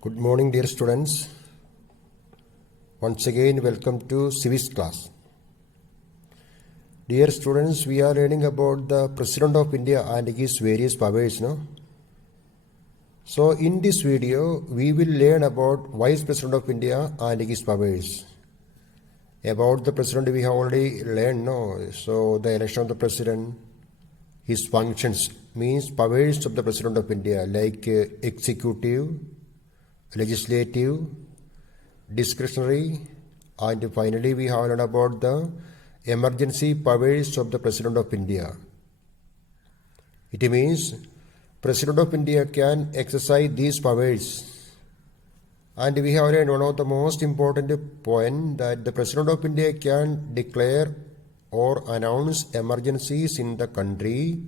Good morning, dear students. Once again, welcome to civics class. Dear students, we are learning about the President of India and his various powers, no? So, in this video, we will learn about Vice President of India and his powers. About the President, we have already learned, no? So, the election of the President, his functions, means powers of the President of India, like executive, legislative, discretionary, and finally we have learned about the emergency powers of the President of India. It means President of India can exercise these powers. And we have learned one of the most important point that the President of India can declare or announce emergencies in the country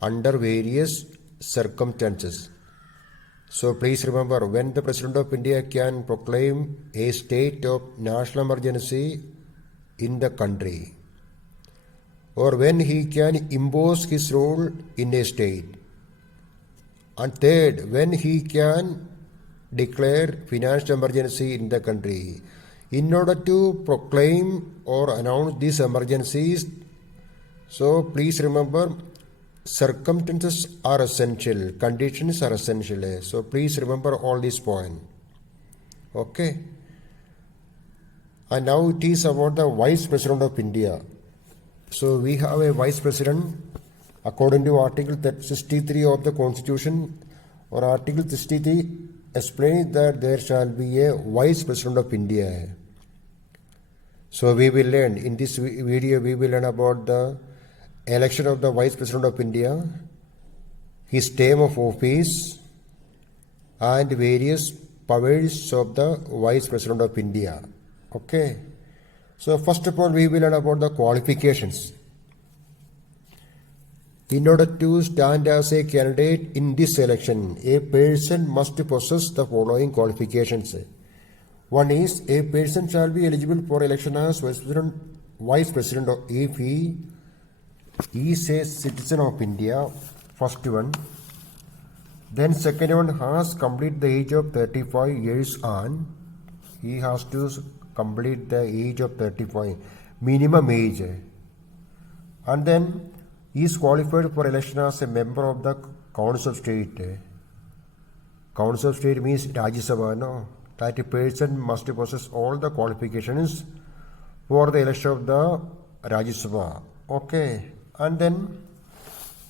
under various circumstances. So please remember, when the President of India can proclaim a state of national emergency in the country, or when he can impose his rule in a state, and third, when he can declare financial emergency in the country. In order to proclaim or announce these emergencies, so please remember, circumstances are essential, conditions are essential. So please remember all these points. Okay. And now it is about the Vice President of India. So we have a Vice President according to Article 63 of the Constitution, or Article 63 explains that there shall be a Vice President of India. So we will learn, in this video we will learn about the election of the Vice President of India, his term of office, and various powers of the Vice President of India. Okay. So first of all, we will learn about the qualifications. In order to stand as a candidate in this election, a person must possess the following qualifications. One is, a person shall be eligible for election as Vice President if he is a citizen of India, first one. Then second one, has completed the age of 35 years on. He has to complete the age of 35, minimum age. And then he is qualified for election as a member of the Council of State. Council of State means Rajya Sabha, no? That a person must possess all the qualifications for the election of the Rajya Sabha. Okay. And then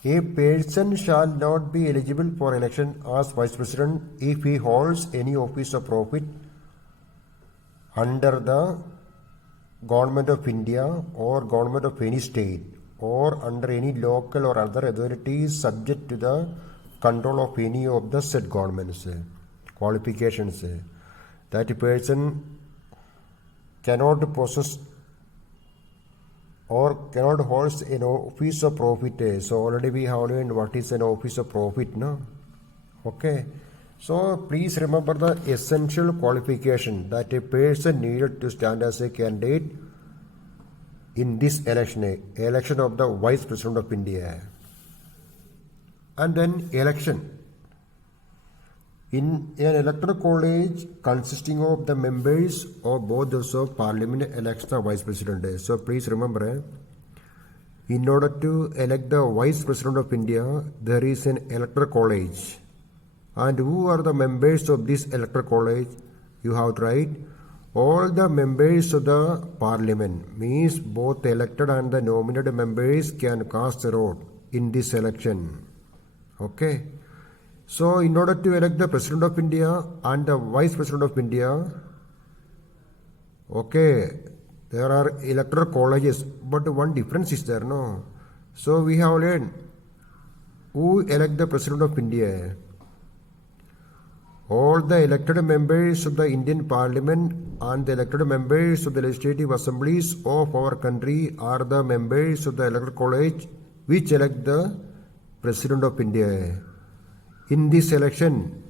a person shall not be eligible for election as Vice President if he holds any office of profit under the Government of India or Government of any state, or under any local or other authorities subject to the control of any of the said governments. Qualifications. That a person cannot possess or cannot hold an office of profit. So already we have learned what is an office of profit, no? Okay. So please remember the essential qualification that a person needed to stand as a candidate in this election of the Vice President of India. And then election. In an electoral college consisting of the members of both those of Parliament elects the Vice President. So please remember, in order to elect the Vice President of India, there is an electoral college. And who are the members of this electoral college? You have to write, all the members of the Parliament, means both the elected and the nominated members can cast a vote in this election. Okay. So in order to elect the President of India and the Vice President of India, okay, there are electoral colleges, but one difference is there, no? So we have learned who elect the President of India. All the elected members of the Indian Parliament and the elected members of the legislative assemblies of our country are the members of the electoral college which elect the President of India. In this election,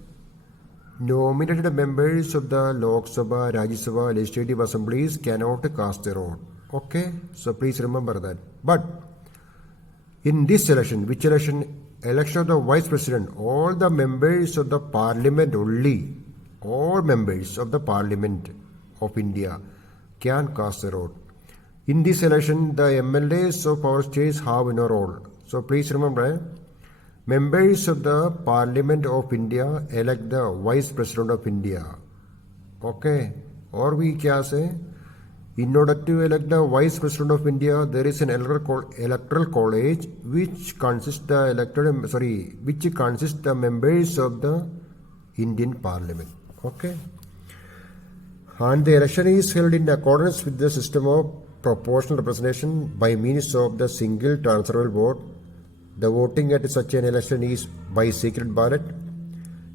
nominated members of the Lok Sabha, Rajya Sabha, legislative assemblies cannot cast a vote. Okay, so please remember that. But in this election, which election? Election of the Vice President, all the members of the Parliament only all members of the Parliament of India can cast a vote. In this election, the MLAs of our states have no role. So please remember, members of the Parliament of India elect the Vice President of India. Okay? Or we can say, in order to elect the Vice President of India, there is an electoral college which consists the members of the Indian Parliament. Okay? And the election is held in accordance with the system of proportional representation by means of the single transferable vote. The voting at such an election is by secret ballot.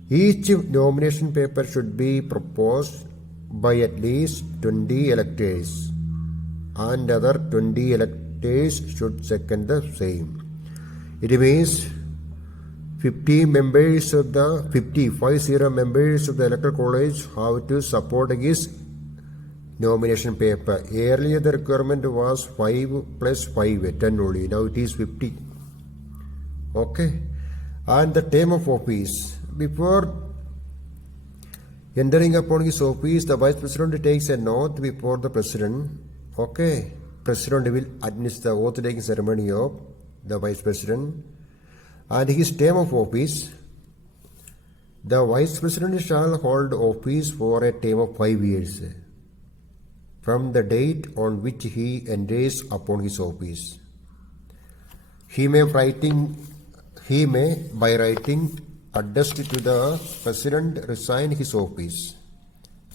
Each nomination paper should be proposed by at least 20 electors, and other 20 electors should second the same. It means 50 members of the electoral college have to support his nomination paper. Earlier the requirement was 5 plus 5, 10 only. Now it is 50. Okay. And the term of office. Before entering upon his office, the Vice President takes an oath before the President. Okay. President will administer the oath-taking ceremony of the Vice President. And his term of office, the Vice President shall hold office for a term of 5 years from the date on which he enters upon his office. He may, by writing, attest to the President resign his office.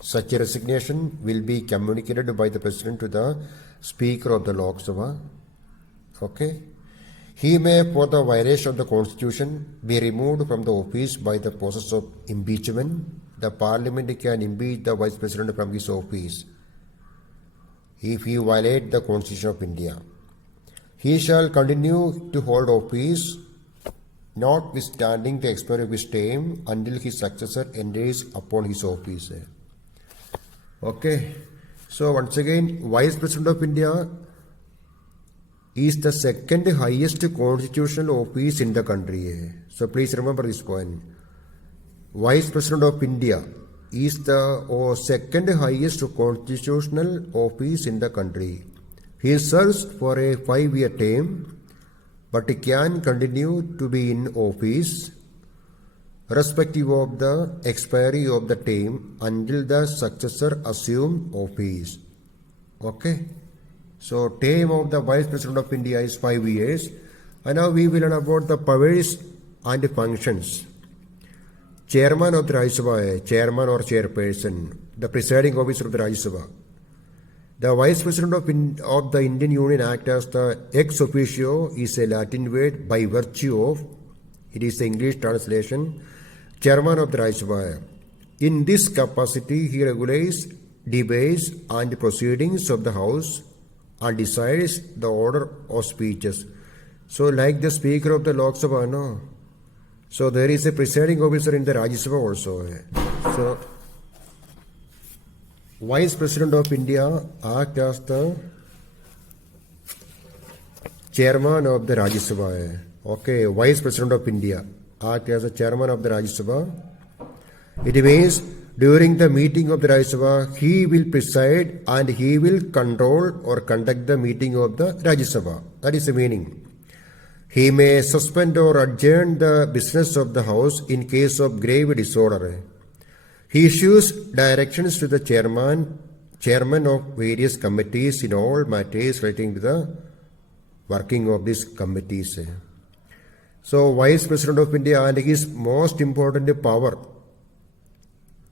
Such a resignation will be communicated by the President to the Speaker of the Lok Sabha. Okay. He may, for the violation of the Constitution, be removed from the office by the process of impeachment. The Parliament can impeach the Vice President from his office if he violates the Constitution of India. He shall continue to hold office notwithstanding the expiry of his term until his successor enters upon his office. Okay. So once again, Vice President of India is the second highest constitutional office in the country. So please remember this point. Vice President of India is the second highest constitutional office in the country. He serves for a 5-year term, but he can continue to be in office irrespective of the expiry of the term until the successor assumes office. Okay. So term of the Vice President of India is 5 years. And now we will learn about the powers and functions. Chairman of the Rajya Sabha, chairman or chairperson, the presiding officer of the Rajya Sabha. The Vice President of the Indian Union acts as the ex officio is a Latin word by virtue of, it is the English translation, chairman of the Rajya Sabha. In this capacity, he regulates debates and proceedings of the House and decides the order of speeches. So like the Speaker of the Lok Sabha, no? So there is a presiding officer in the Rajya Sabha also. So Vice President of India acts as the chairman of the Rajya Sabha. Okay, Vice President of India acts as the chairman of the Rajya Sabha. It means during the meeting of the Rajya Sabha, he will preside and he will control or conduct the meeting of the Rajya Sabha. That is the meaning. He may suspend or adjourn the business of the House in case of grave disorder. He issues directions to the chairman of various committees in all matters relating to the working of these committees. So, Vice President of India and his most important power,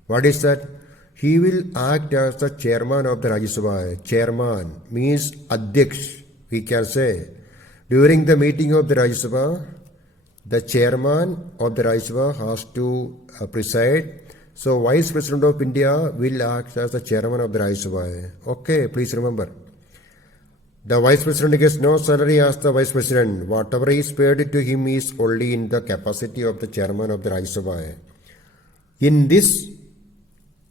what is that? He will act as the chairman of the Rajya Sabha. Chairman means Adhyaksh, we can say. During the meeting of the Rajya Sabha, the chairman of the Rajya Sabha has to preside. So, Vice President of India will act as the chairman of the Rajya Sabha. Okay, please remember. The Vice President gets no salary as the Vice President. Whatever is paid to him is only in the capacity of the chairman of the Rajya Sabha.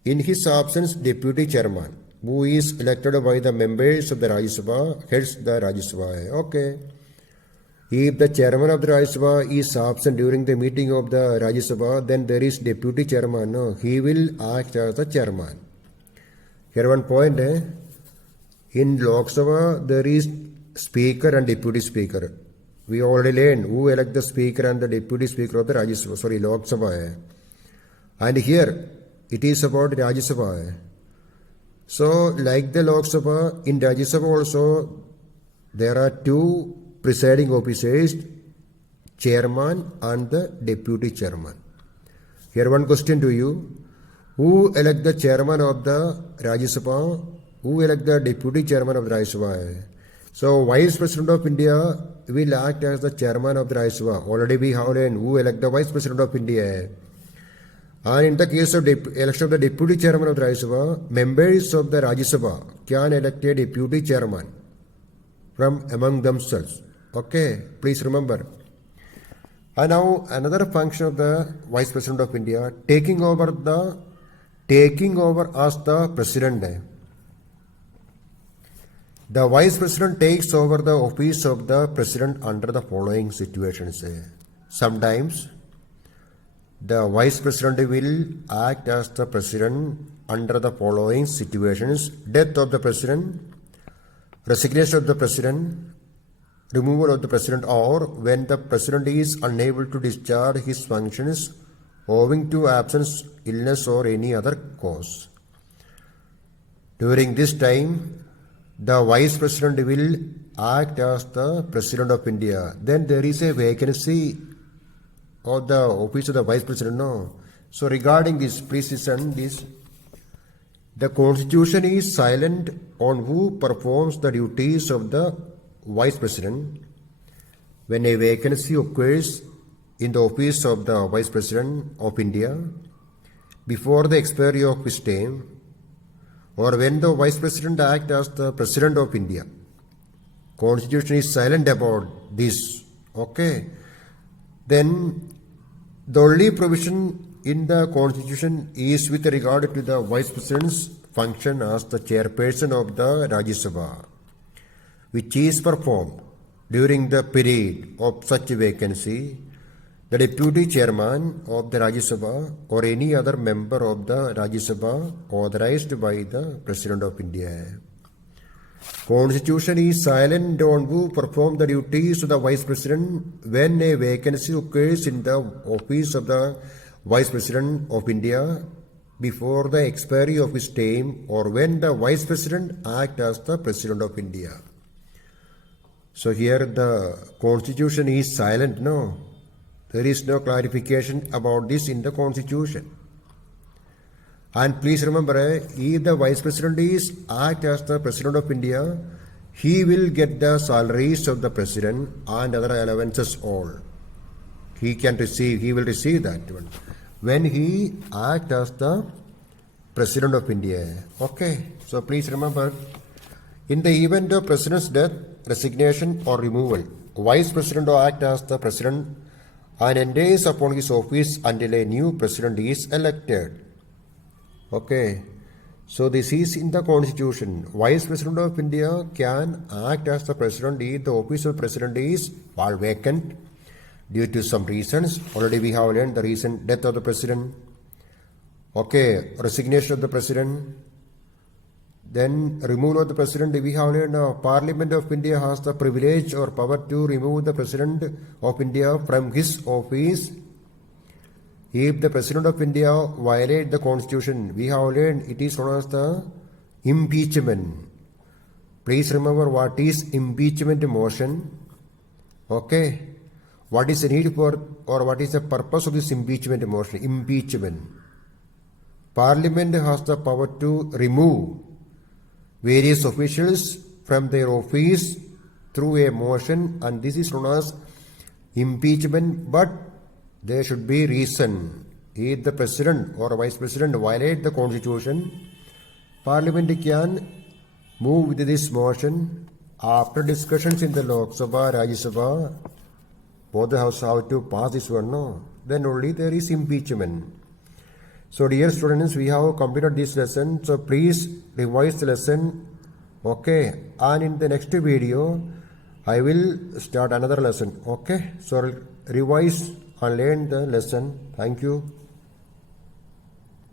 In his absence, Deputy Chairman, who is elected by the members of the Rajya Sabha, heads the Rajya Sabha. Okay. If the chairman of the Rajya Sabha is absent during the meeting of the Rajya Sabha, then there is deputy chairman. No, he will act as the chairman. Here one point. In Lok Sabha, there is speaker and deputy speaker. We already learned who elect the speaker and the deputy speaker of the Rajya Sabha. Sorry, Lok Sabha. And here, it is about Rajya Sabha. So, like the Lok Sabha, in Rajya Sabha also, there are two presiding officers, chairman and the deputy chairman. Here one question to you. Who elect the chairman of the Rajya Sabha? Who elect the deputy chairman of the Rajya Sabha? So, Vice President of India will act as the chairman of the Rajya Sabha. Already we have learned who elect the Vice President of India. And in the case of election of the deputy chairman of the Rajya Sabha, members of the Rajya Sabha can elect a deputy chairman from among themselves. Okay, please remember. And now another function of the Vice President of India, taking over as the President. The Vice President takes over the office of the President under the following situations. Sometimes the Vice President will act as the President under the following situations: death of the President, resignation of the President, removal of the President, or when the President is unable to discharge his functions owing to absence, illness, or any other cause. During this time, the Vice President will act as the President of India. Then there is a vacancy of the office of the Vice President. No. So regarding this, please listen this. The Constitution is silent on who performs the duties of the Vice President. When a vacancy occurs in the office of the Vice President of India before the expiry of his term, or when the Vice President acts as the President of India, Constitution is silent about this. Okay. Then the only provision in the Constitution is with regard to the Vice President's function as the chairperson of the Rajya Sabha, which is performed during the period of such a vacancy. The deputy chairman of the Rajya Sabha or any other member of the Rajya Sabha authorized by the President of India. Constitution is silent on who perform the duties of the Vice President when a vacancy occurs in the office of the Vice President of India before the expiry of his term, or when the Vice President acts as the President of India. So here the Constitution is silent, no? There is no clarification about this in the Constitution. And please remember, if the Vice President is act as the President of India, he will get the salaries of the President and other allowances all. He will receive that one when he act as the President of India. Okay, so please remember, in the event of President's death, resignation or removal, Vice President will act as the President and entails upon his office until a new President is elected. Okay, so this is in the Constitution. Vice President of India can act as the President if the office of President is fall vacant due to some reasons. Already we have learned the reason: death of the President. Okay, resignation of the President. Then removal of the President. We have learned Parliament of India has the privilege or power to remove the President of India from his office if the President of India violates the Constitution. We have learned it is known as the impeachment. Please remember what is impeachment motion. Okay. What is the need for, or what is the purpose of this impeachment motion? Impeachment. Parliament has the power to remove various officials from their office through a motion, and this is known as impeachment, but there should be reason. If the President or Vice President violate the Constitution, Parliament can move with this motion after discussions in the Lok Sabha, Rajya Sabha. Both the House have to pass this one, no? Then only there is impeachment. So dear students, we have completed this lesson. So please revise the lesson. Okay. And in the next video, I will start another lesson. Okay, so revise and learn the lesson. Thank you.